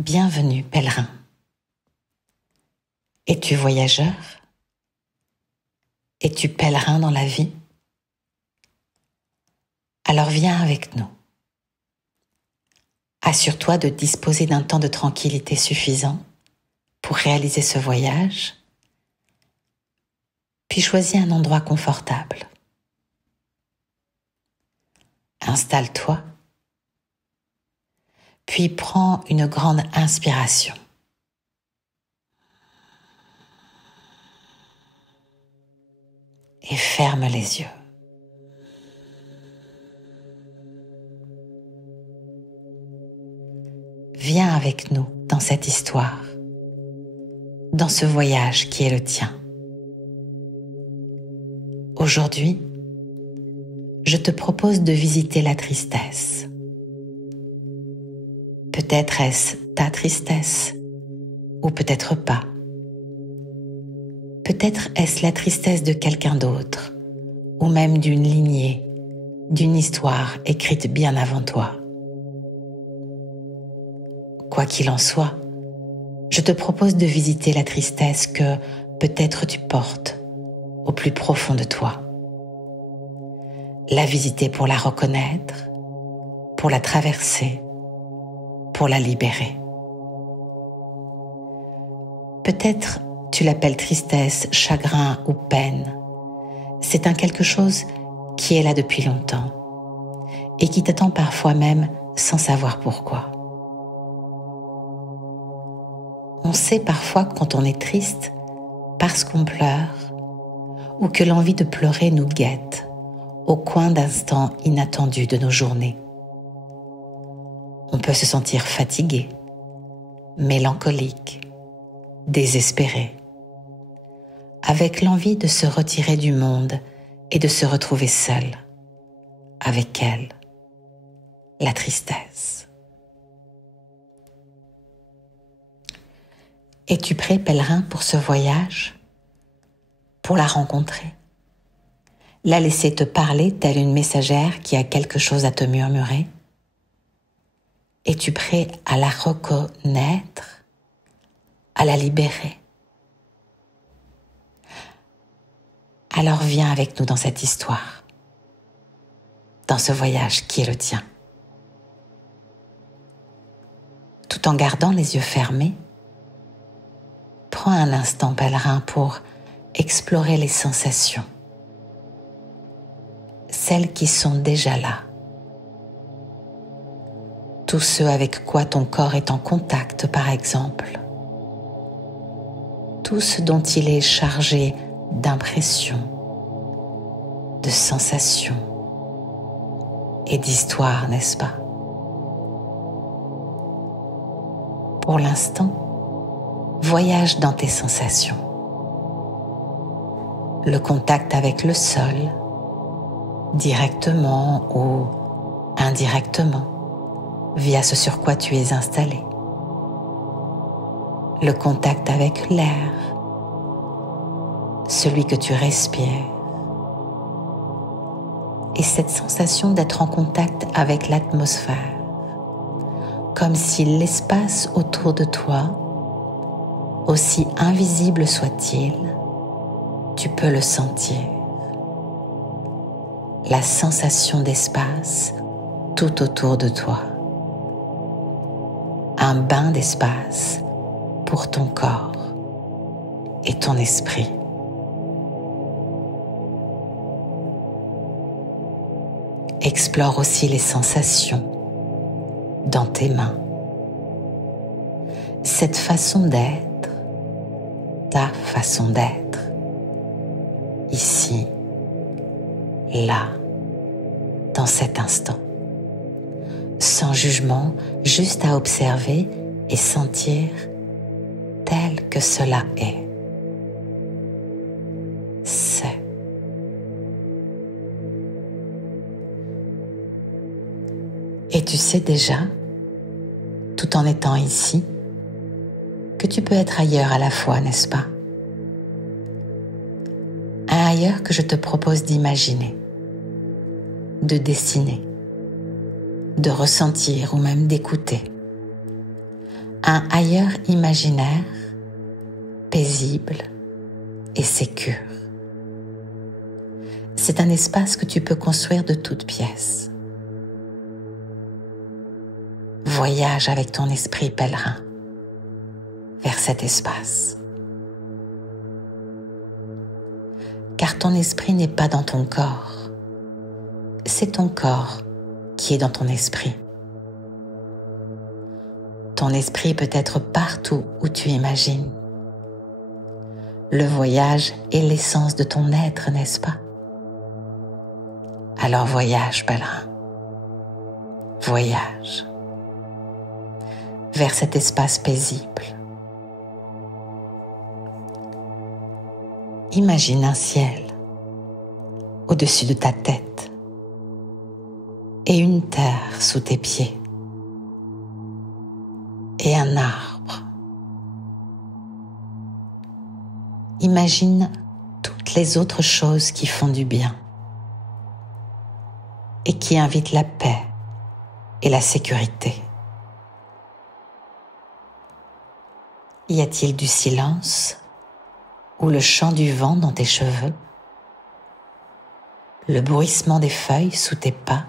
Bienvenue, pèlerin. Es-tu voyageur? Es-tu pèlerin dans la vie? Alors viens avec nous. Assure-toi de disposer d'un temps de tranquillité suffisant pour réaliser ce voyage, puis choisis un endroit confortable. Installe-toi, puis prends une grande inspiration. Et ferme les yeux. Viens avec nous dans cette histoire, dans ce voyage qui est le tien. Aujourd'hui, je te propose de visiter la tristesse. Peut-être est-ce ta tristesse, ou peut-être pas. Peut-être est-ce la tristesse de quelqu'un d'autre, ou même d'une lignée, d'une histoire écrite bien avant toi. Quoi qu'il en soit, je te propose de visiter la tristesse que peut-être tu portes au plus profond de toi. La visiter pour la reconnaître, pour la traverser, pour la libérer. Peut-être tu l'appelles tristesse, chagrin ou peine. C'est un quelque chose qui est là depuis longtemps et qui t'attend parfois même sans savoir pourquoi. On sait parfois quand on est triste parce qu'on pleure ou que l'envie de pleurer nous guette au coin d'instants inattendus de nos journées. On peut se sentir fatigué, mélancolique, désespéré, avec l'envie de se retirer du monde et de se retrouver seul, avec elle, la tristesse. Es-tu prêt, pèlerin, pour ce voyage? Pour la rencontrer? La laisser te parler telle une messagère qui a quelque chose à te murmurer? Es-tu prêt à la reconnaître, à la libérer? Alors viens avec nous dans cette histoire, dans ce voyage qui est le tien. Tout en gardant les yeux fermés, prends un instant, pèlerin, pour explorer les sensations, celles qui sont déjà là. Tout ce avec quoi ton corps est en contact, par exemple. Tout ce dont il est chargé d'impressions, de sensations et d'histoires, n'est-ce pas? Pour l'instant, voyage dans tes sensations. Le contact avec le sol, directement ou indirectement, via ce sur quoi tu es installé. Le contact avec l'air, celui que tu respires, et cette sensation d'être en contact avec l'atmosphère, comme si l'espace autour de toi, aussi invisible soit-il, tu peux le sentir. La sensation d'espace tout autour de toi. Un bain d'espace pour ton corps et ton esprit. Explore aussi les sensations dans tes mains. Cette façon d'être, ta façon d'être, ici, là, dans cet instant. Sans jugement, juste à observer et sentir tel que cela est. C'est. Et tu sais déjà, tout en étant ici, que tu peux être ailleurs à la fois, n'est-ce pas? Un ailleurs que je te propose d'imaginer, de dessiner, de ressentir ou même d'écouter. un ailleurs imaginaire, paisible et sécure. C'est un espace que tu peux construire de toutes pièces. Voyage avec ton esprit pèlerin vers cet espace. Car ton esprit n'est pas dans ton corps, c'est ton corps qui est dans ton esprit. Ton esprit peut être partout où tu imagines. Le voyage est l'essence de ton être, n'est-ce pas? Alors voyage, pèlerin. Voyage vers cet espace paisible. Imagine un ciel au-dessus de ta tête et une terre sous tes pieds et un arbre. Imagine toutes les autres choses qui font du bien et qui invitent la paix et la sécurité. Y a-t-il du silence ou le chant du vent dans tes cheveux, le bruissement des feuilles sous tes pas?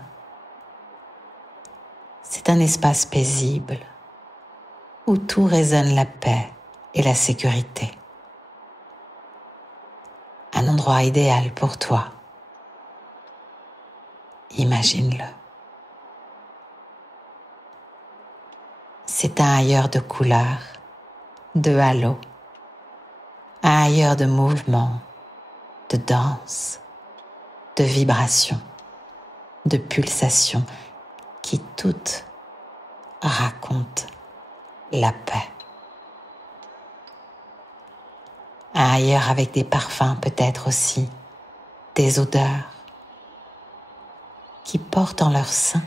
C'est un espace paisible où tout résonne la paix et la sécurité. Un endroit idéal pour toi. Imagine-le. C'est un ailleurs de couleurs, de halos, un ailleurs de mouvement, de danse, de vibrations, de pulsations qui toutes racontent la paix. Un ailleurs avec des parfums peut-être aussi, des odeurs qui portent en leur sein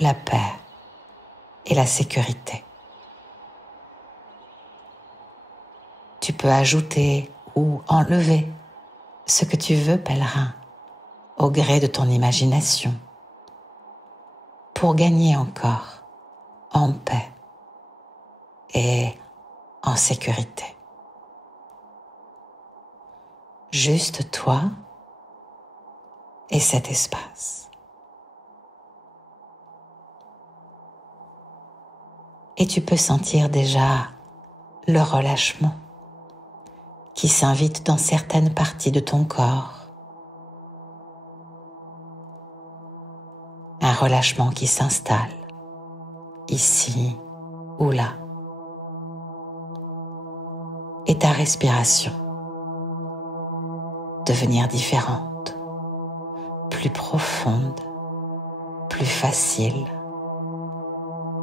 la paix et la sécurité. Tu peux ajouter ou enlever ce que tu veux, pèlerin, au gré de ton imagination, pour gagner encore en paix et en sécurité. Juste toi et cet espace. Et tu peux sentir déjà le relâchement qui s'invite dans certaines parties de ton corps. Un relâchement qui s'installe ici ou là. Et ta respiration devenir différente, plus profonde, plus facile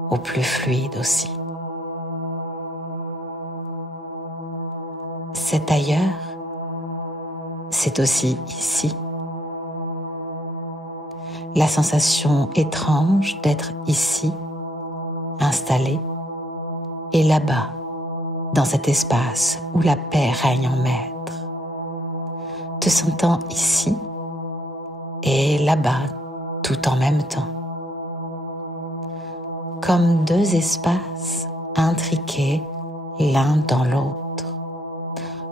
ou plus fluide aussi. Cet ailleurs, c'est aussi ici. La sensation étrange d'être ici, installé, et là-bas, dans cet espace où la paix règne en maître. Te sentant ici et là-bas tout en même temps. Comme deux espaces intriqués l'un dans l'autre.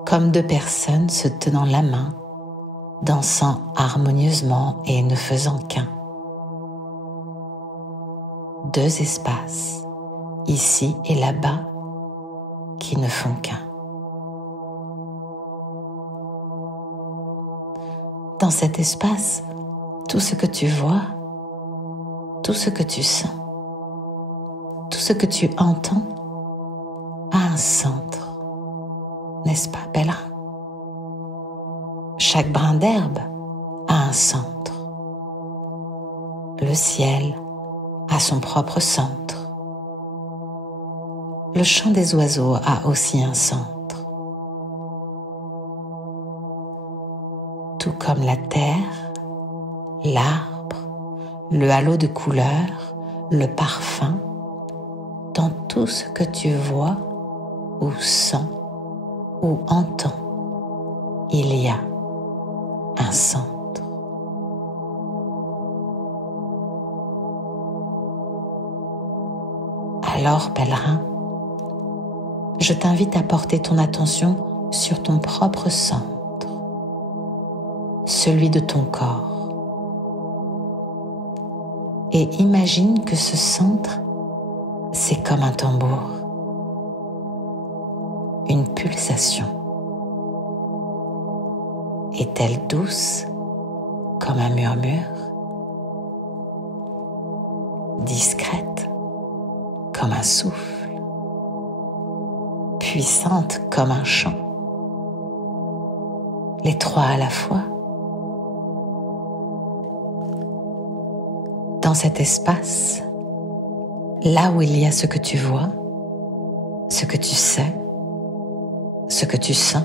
Comme deux personnes se tenant la main, dansant harmonieusement et ne faisant qu'un. Deux espaces, ici et là-bas, qui ne font qu'un. Dans cet espace, tout ce que tu vois, tout ce que tu sens, tout ce que tu entends a un centre, n'est-ce pas, pèlerin? Chaque brin d'herbe a un centre. Le ciel a son propre centre. Le chant des oiseaux a aussi un centre. Tout comme la terre, l'arbre, le halo de couleurs, le parfum, dans tout ce que tu vois ou sens ou entends, il y a un centre. Alors, pèlerin, je t'invite à porter ton attention sur ton propre centre, celui de ton corps. Et imagine que ce centre, c'est comme un tambour, une pulsation. Est-elle douce comme un murmure, discrète comme un souffle, puissante comme un chant? Les trois à la fois. Dans cet espace, là où il y a ce que tu vois, ce que tu sais, ce que tu sens,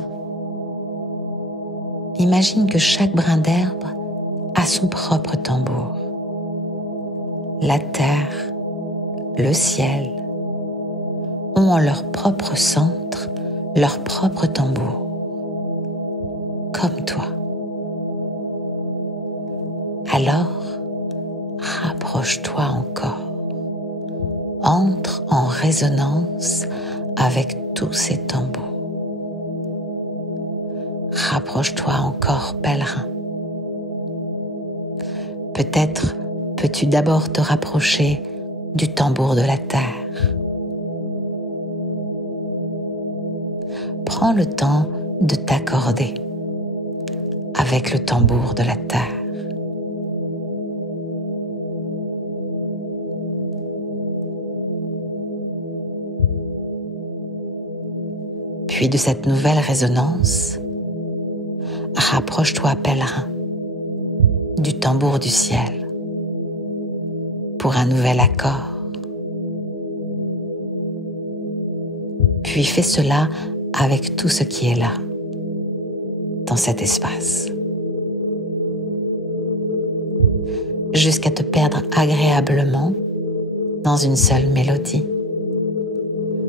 imagine que chaque brin d'herbe a son propre tambour. La terre, le ciel ont en leur propre centre, leur propre tambour, comme toi. Alors, rapproche-toi encore, entre en résonance avec tous ces tambours. Rapproche-toi encore, pèlerin. Peut-être peux-tu d'abord te rapprocher du tambour de la terre. Prends le temps de t'accorder avec le tambour de la terre. Puis de cette nouvelle résonance, rapproche-toi, pèlerin, du tambour du ciel pour un nouvel accord. Puis fais cela avec tout ce qui est là, dans cet espace, jusqu'à te perdre agréablement dans une seule mélodie,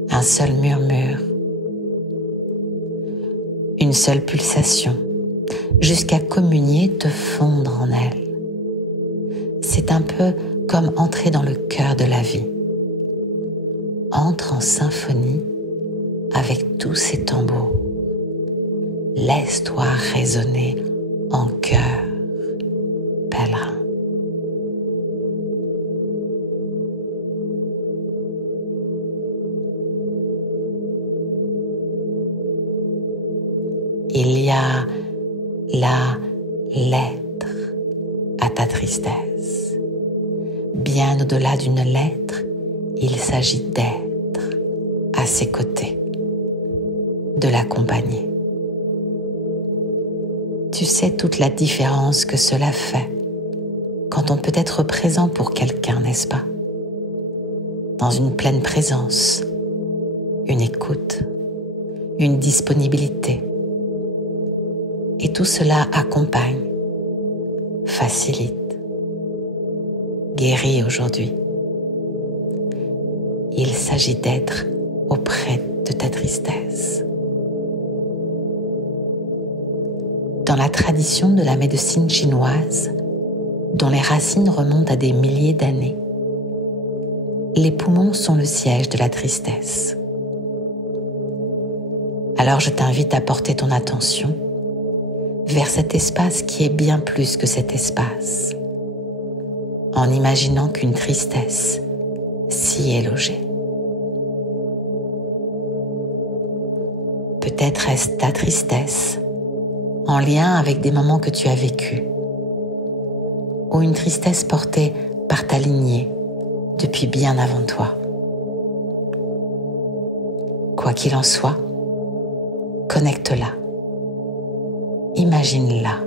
un seul murmure, une seule pulsation, jusqu'à communier, te fondre en elle. C'est un peu comme entrer dans le cœur de la vie. Entre en symphonie avec tous ces tambours. Laisse-toi résonner en cœur, pèlerin. Il y a la lettre à ta tristesse. Bien au-delà d'une lettre, il s'agit d'être à ses côtés, de l'accompagner. Tu sais toute la différence que cela fait quand on peut être présent pour quelqu'un, n'est-ce pas? Dans une pleine présence, une écoute, une disponibilité. Et tout cela accompagne, facilite, guérit aujourd'hui. Il s'agit d'être auprès de ta tristesse. Dans la tradition de la médecine chinoise, dont les racines remontent à des milliers d'années, les poumons sont le siège de la tristesse. Alors je t'invite à porter ton attention vers cet espace qui est bien plus que cet espace, en imaginant qu'une tristesse s'y est logée. Peut-être est-ce ta tristesse en lien avec des moments que tu as vécus, ou une tristesse portée par ta lignée depuis bien avant toi. Quoi qu'il en soit, connecte-la. Imagine-la,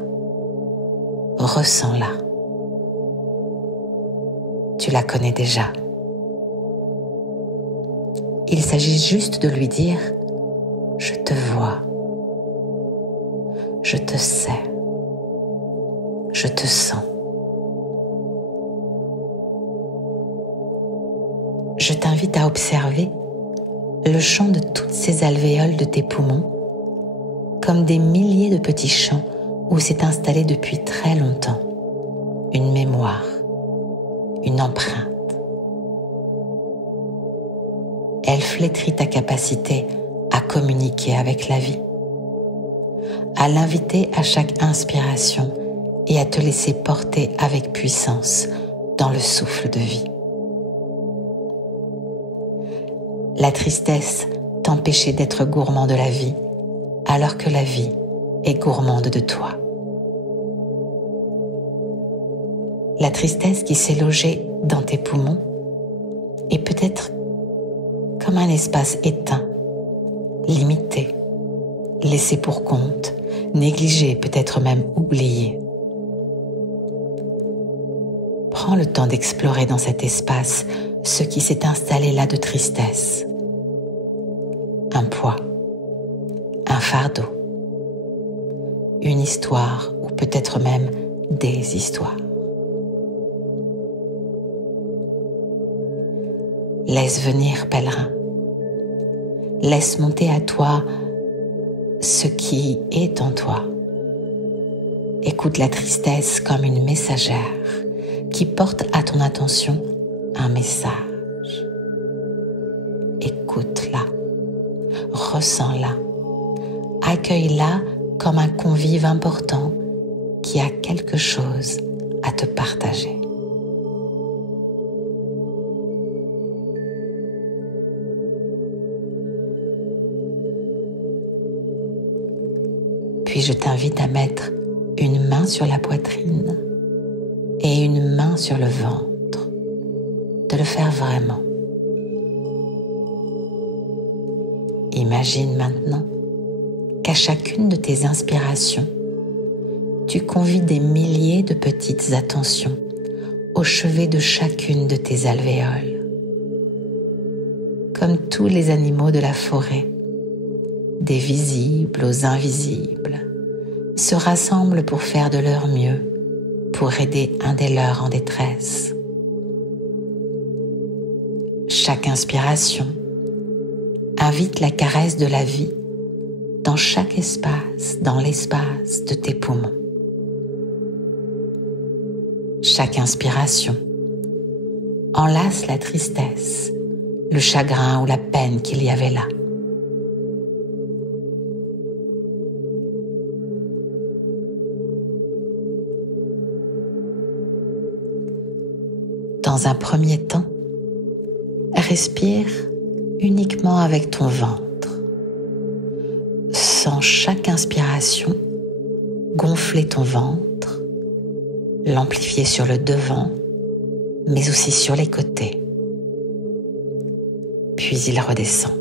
ressens-la. Tu la connais déjà. Il s'agit juste de lui dire « Je te vois, je te sais, je te sens ». Je t'invite à observer le chant de toutes ces alvéoles de tes poumons comme des milliers de petits champs où s'est installé depuis très longtemps une mémoire, une empreinte. Elle flétrit ta capacité à communiquer avec la vie, à l'inviter à chaque inspiration et à te laisser porter avec puissance dans le souffle de vie. La tristesse t'empêchait d'être gourmand de la vie, alors que la vie est gourmande de toi. La tristesse qui s'est logée dans tes poumons est peut-être comme un espace éteint, limité, laissé pour compte, négligé, peut-être même oublié. Prends le temps d'explorer dans cet espace ce qui s'est installé là de tristesse. Un poids, un fardeau, une histoire ou peut-être même des histoires. Laisse venir, pèlerin. Laisse monter à toi ce qui est en toi. Écoute la tristesse comme une messagère qui porte à ton attention un message. Écoute-la, ressens-la, accueille-la comme un convive important qui a quelque chose à te partager. Puis je t'invite à mettre une main sur la poitrine et une main sur le ventre, de le faire vraiment. Imagine maintenant qu'à chacune de tes inspirations, tu convies des milliers de petites attentions au chevet de chacune de tes alvéoles. Comme tous les animaux de la forêt, des visibles aux invisibles, se rassemblent pour faire de leur mieux, pour aider un des leurs en détresse. Chaque inspiration invite la caresse de la vie dans chaque espace, dans l'espace de tes poumons. Chaque inspiration enlace la tristesse, le chagrin ou la peine qu'il y avait là. Dans un premier temps, respire uniquement avec ton ventre. Sens chaque inspiration gonfler ton ventre, l'amplifier sur le devant, mais aussi sur les côtés. Puis il redescend.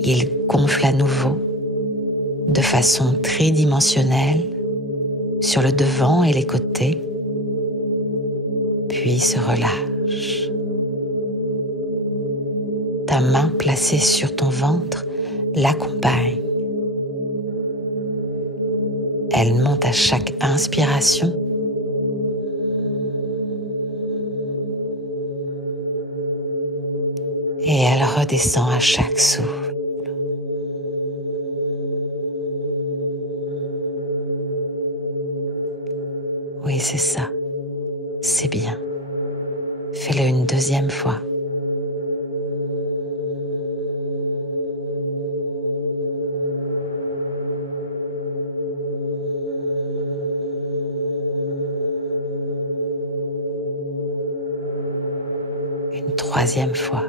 Il gonfle à nouveau de façon tridimensionnelle sur le devant et les côtés, puis se relâche. Ta main placée sur ton ventre l'accompagne. Elle monte à chaque inspiration et elle redescend à chaque souffle. Oui, c'est ça. C'est bien. Fais-le une deuxième fois. Une troisième fois.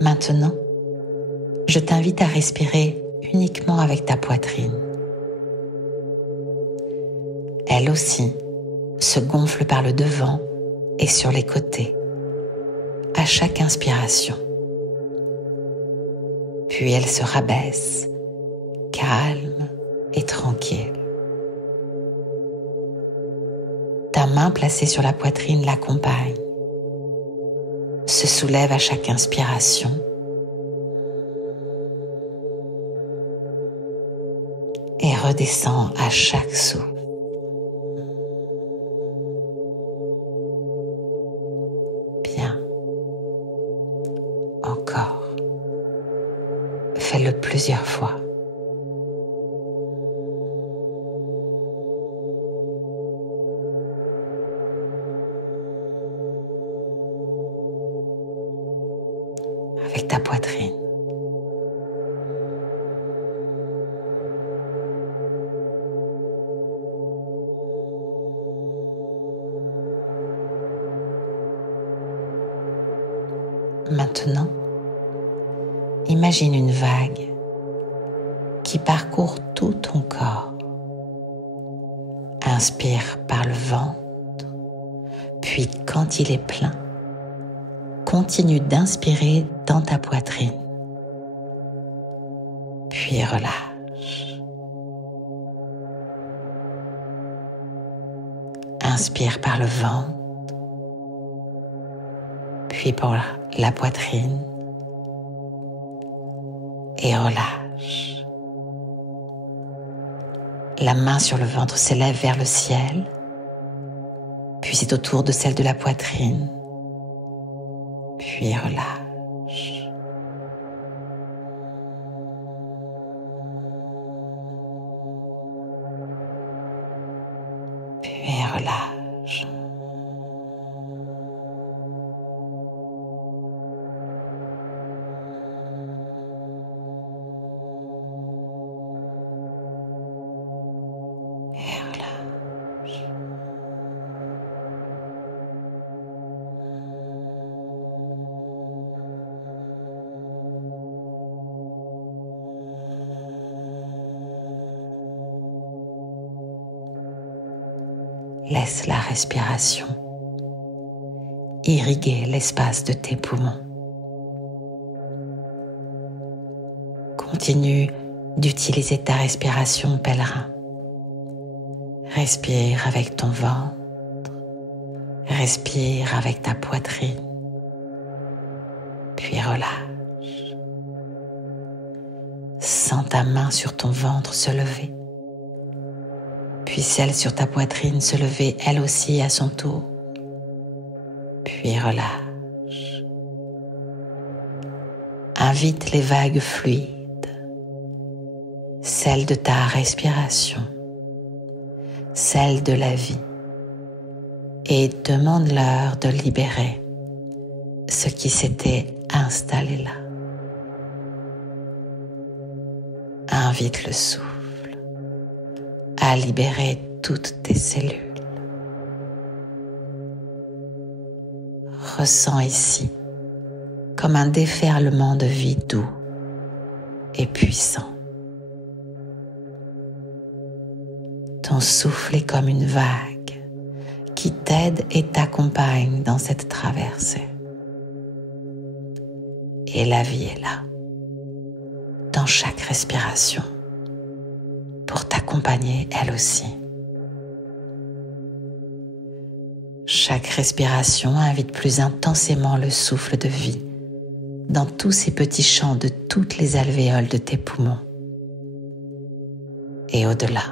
Maintenant, je t'invite à respirer uniquement avec ta poitrine. Elle aussi se gonfle par le devant et sur les côtés, à chaque inspiration. Puis elle se rabaisse, calme et tranquille. Ta main placée sur la poitrine l'accompagne, se soulève à chaque inspiration et redescend à chaque souffle. Fais-le plusieurs fois. Avec ta poitrine. Maintenant, imagine une vague qui parcourt tout ton corps. Inspire par le ventre, puis quand il est plein, continue d'inspirer dans ta poitrine, puis relâche. Inspire par le ventre, puis pour la poitrine et relâche. La main sur le ventre s'élève vers le ciel, puis c'est au tour de celle de la poitrine, puis relâche. Puis relâche. Laisse la respiration irriguer l'espace de tes poumons. Continue d'utiliser ta respiration pèlerin. Respire avec ton ventre, respire avec ta poitrine, puis relâche. Sens ta main sur ton ventre se lever, puis celle sur ta poitrine se lever elle aussi à son tour, puis relâche. Invite les vagues fluides, celles de ta respiration, celles de la vie, et demande-leur de libérer ce qui s'était installé là. Invite le souffle à libérer toutes tes cellules. Ressens ici comme un déferlement de vie doux et puissant. Ton souffle est comme une vague qui t'aide et t'accompagne dans cette traversée. Et la vie est là, dans chaque respiration, pour t'accompagner elle aussi. Chaque respiration invite plus intensément le souffle de vie dans tous ces petits champs de toutes les alvéoles de tes poumons et au-delà.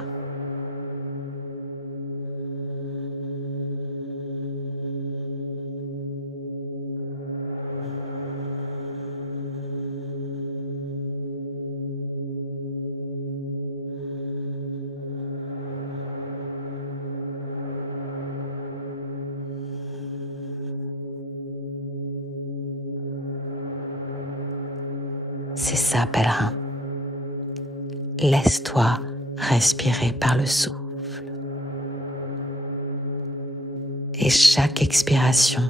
C'est ça, pèlerin. Laisse-toi respirer par le souffle. Et chaque expiration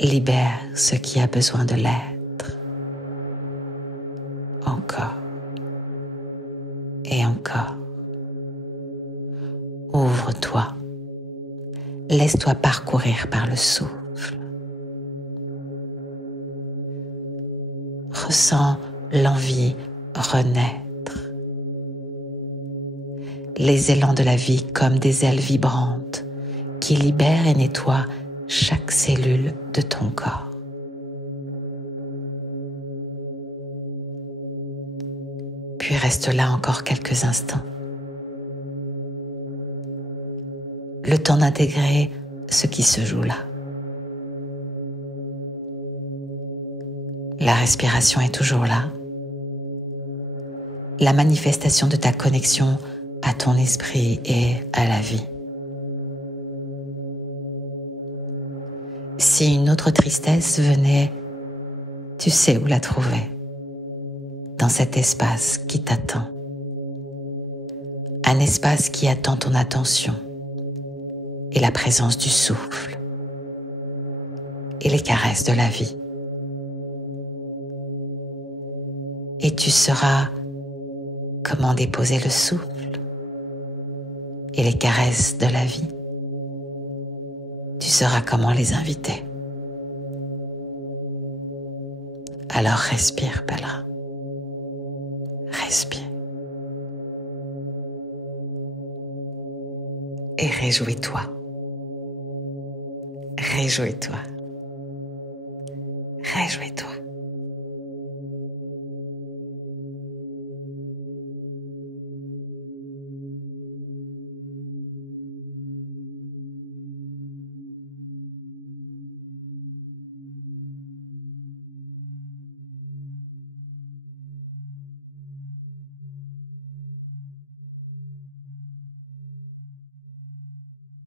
libère ce qui a besoin de l'être. Encore et encore. Ouvre-toi. Laisse-toi parcourir par le souffle. Ressens l'envie renaître. Les élans de la vie comme des ailes vibrantes qui libèrent et nettoient chaque cellule de ton corps. Puis reste là encore quelques instants. Le temps d'intégrer ce qui se joue là. La respiration est toujours là, la manifestation de ta connexion à ton esprit et à la vie. Si une autre tristesse venait, tu sais où la trouver, dans cet espace qui t'attend. Un espace qui attend ton attention et la présence du souffle et les caresses de la vie. Et tu sauras comment déposer le souffle et les caresses de la vie. Tu sauras comment les inviter. Alors respire, pèlerin. Respire. Et réjouis-toi. Réjouis-toi. Réjouis-toi.